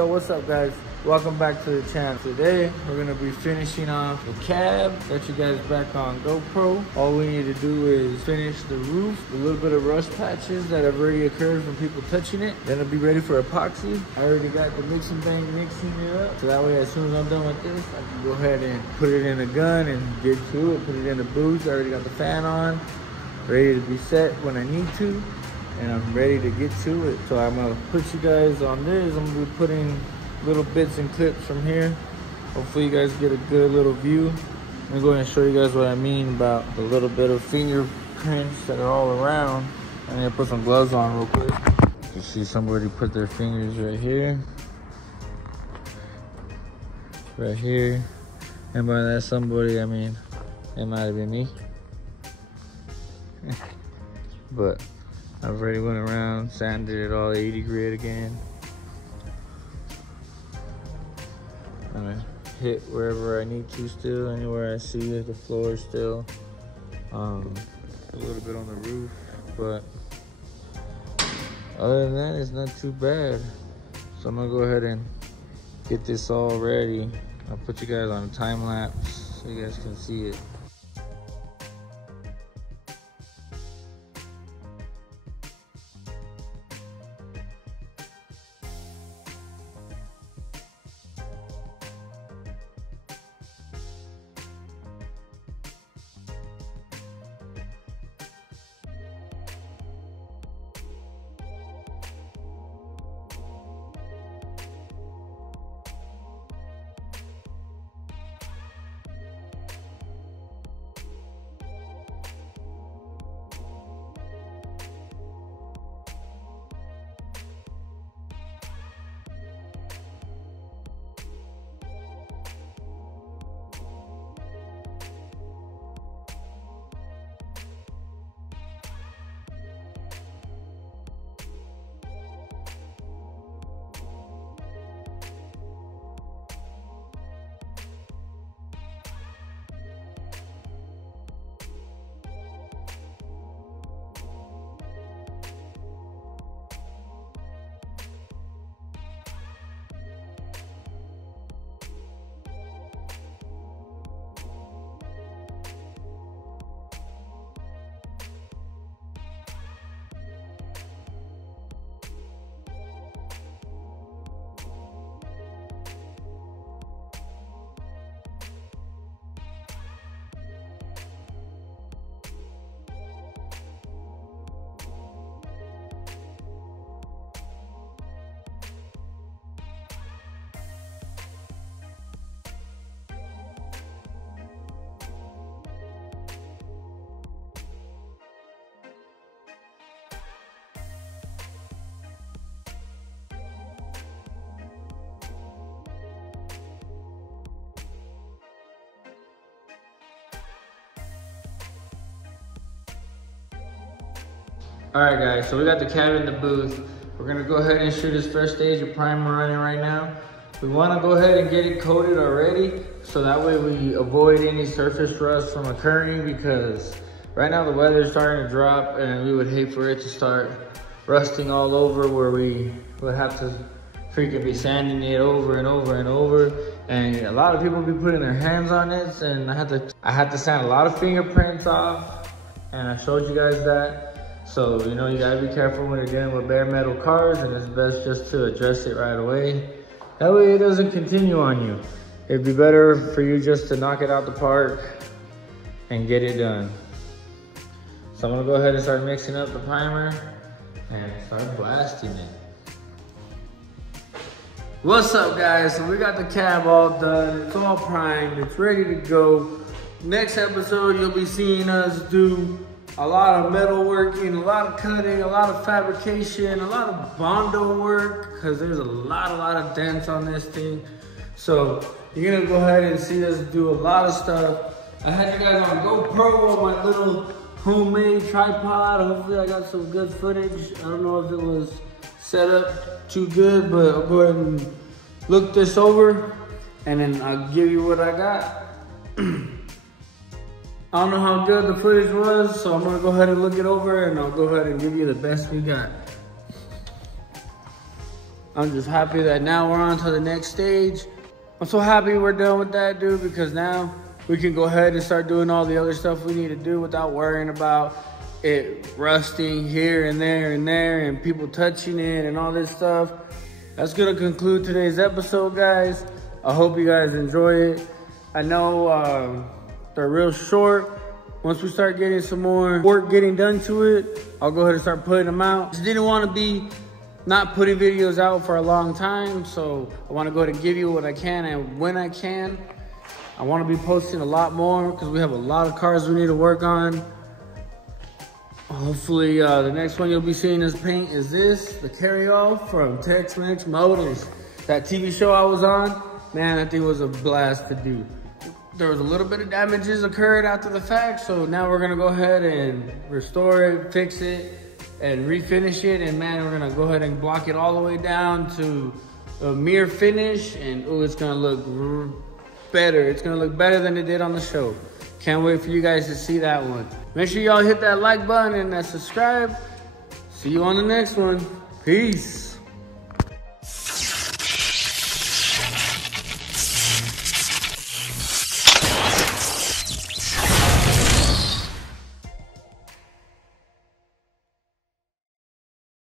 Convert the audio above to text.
Yo, what's up guys? Welcome back to the channel. Today, we're gonna be finishing off the cab. Got you guys back on GoPro. All we need to do is finish the roof, a little bit of rust patches that have already occurred from people touching it. Then it'll be ready for epoxy. I already got the mixing bank mixing it up. So that way, as soon as I'm done with this, I can go ahead and put it in a gun and get to it, put it in the boots. I already got the fan on, ready to be set when I need to. And I'm ready to get to it. So I'm gonna put you guys on this. I'm gonna be putting little bits and clips from here. Hopefully you guys get a good little view. I'm going to show you guys what I mean about the little bit of fingerprints that are all around. I'm gonna put some gloves on real quick. You see somebody put their fingers right here. Right here. And by that somebody, I mean, it might have been me. But I've already went around, sanded it all 80 grit again. I'm gonna hit wherever I need to still, anywhere I see the floor still. A little bit on the roof, but other than that, it's not too bad. So I'm gonna go ahead and get this all ready. I'll put you guys on a time lapse so you guys can see it. All right guys, so we got the cab in the booth. We're gonna go ahead and shoot this first stage of primer running right now. We wanna go ahead and get it coated already, so that way we avoid any surface rust from occurring, because right now the weather is starting to drop and we would hate for it to start rusting all over where we would have to freaking be sanding it over and over and over. And a lot of people be putting their hands on it, and I had to sand a lot of fingerprints off, and I showed you guys that. So, you know, you gotta be careful when you're dealing with bare metal cars, and it's best just to address it right away. That way it doesn't continue on you. It'd be better for you just to knock it out the park and get it done. So I'm gonna go ahead and start mixing up the primer and start blasting it. What's up guys? So we got the cab all done. It's all primed, it's ready to go. Next episode, you'll be seeing us do a lot of metal working, a lot of cutting, a lot of fabrication, a lot of Bondo work, because there's a lot of dents on this thing. So you're gonna go ahead and see us do a lot of stuff. I had you guys on GoPro on my little homemade tripod. Hopefully I got some good footage. I don't know if it was set up too good, but I'll go ahead and look this over and then I'll give you what I got. I don't know how good the footage was, so I'm gonna go ahead and look it over and I'll go ahead and give you the best we got. I'm just happy that now we're on to the next stage. I'm so happy we're done with that, dude, because now we can go ahead and start doing all the other stuff we need to do without worrying about it rusting here and there and people touching it and all this stuff. That's gonna conclude today's episode, guys. I hope you guys enjoy it. I know they're real short. Once we start getting some more work getting done to it, I'll go ahead and start putting them out. Just didn't want to be not putting videos out for a long time, so I want to go ahead and give you what I can and when I can. I want to be posting a lot more because we have a lot of cars we need to work on. Hopefully the next one you'll be seeing us paint is this, the carryall from Tex-Mex Motors. That TV show I was on, man, that thing was a blast to do. There was a little bit of damages occurred after the fact, so now we're gonna go ahead and restore it, fix it, and refinish it. And man, we're gonna go ahead and block it all the way down to a mirror finish, and oh, it's gonna look better. It's gonna look better than it did on the show. Can't wait for you guys to see that one. Make sure y'all hit that like button and that subscribe. See you on the next one. Peace.